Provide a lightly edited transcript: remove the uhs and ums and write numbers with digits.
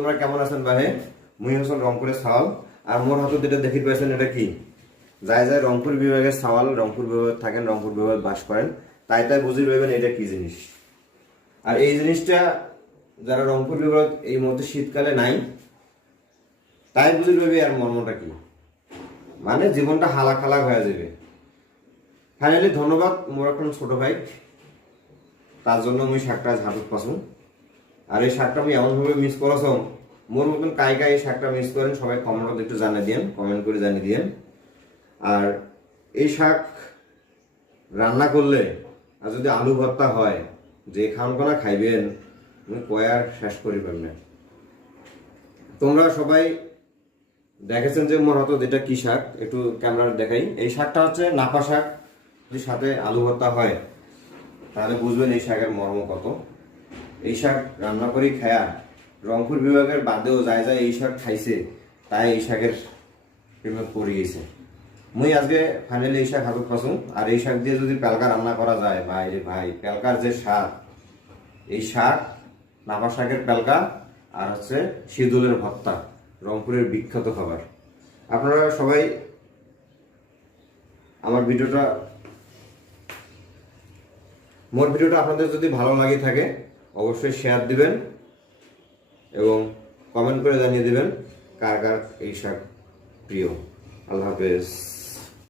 তোমরা কেমন আছেন ভাই? মুই হচ্ছেন রংপুরের সাওয়াল। আর মোর হাতে যেটা দেখি পাইছেন এটা কি? যাই যাই রংপুর বিভাগের সাওয়াল, রংপুর বিভাগে থাকেন, রংপুর বিভাগে বাস করেন, তাই তাই বুঝি পাইবেন এটা কি জিনিস। আর এই জিনিসটা যারা রংপুর বিভাগ এই মুহূর্তে শীতকালে নাই, তাই বুঝি পাইবে আর মর্মটা কি। মানে জীবনটা হালাখালা হয়ে যাবে। ফাইনালি ধন্যবাদ মোর এখন ছোট ভাই, তার জন্য আমি শাকটা হাতত পাসুন। আর এই শাকটা আমি এমনভাবে মিস করেছ, মোর মতন কাই কাই এই শাকটা মিস করেন সবাই কমেন্ট একটু জানিয়ে দিন, কমেন্ট করে জানিয়ে দিন। আর এই শাক রান্না করলে আর যদি আলু ভর্তা হয়, যে খানকোনা খাইবেন কয়ার শেষ করি পারবেন। তোমরা সবাই দেখেছেন যে মোর হতো যেটা কি শাক, একটু ক্যামেরা দেখাই। এই শাকটা হচ্ছে নাপা শাক। যদি সাথে আলু ভর্তা হয় তাহলে বুঝবেন এই শাকের মর্ম কত। এই শাক রান্না করি খায়া রংপুর বিভাগের বাদেও যায় যায় এই শাক খাইছে, তাই এই শাকের প্রেমে পড়ে গেছে। মুই আজকে ফাইনালি এই শাক হাতত পাসুন। আর এই শাক দিয়ে যদি পেলকা রান্না করা যায়, ভাই রে ভাই, পেলকার যে শাক, এই শাক নাপা শাকের পেলকা আর হচ্ছে শিদুলের ভর্তা, রংপুরের বিখ্যাত খাবার। আপনারা সবাই আমার ভিডিওটা, মোর ভিডিওটা আপনাদের যদি ভালো লাগে থাকে অবশ্যই শেয়ার দিবেন এবং কমেন্ট করে জানিয়ে দিবেন কার কার এই শাক প্রিয়। আল্লাহ হাফেজ।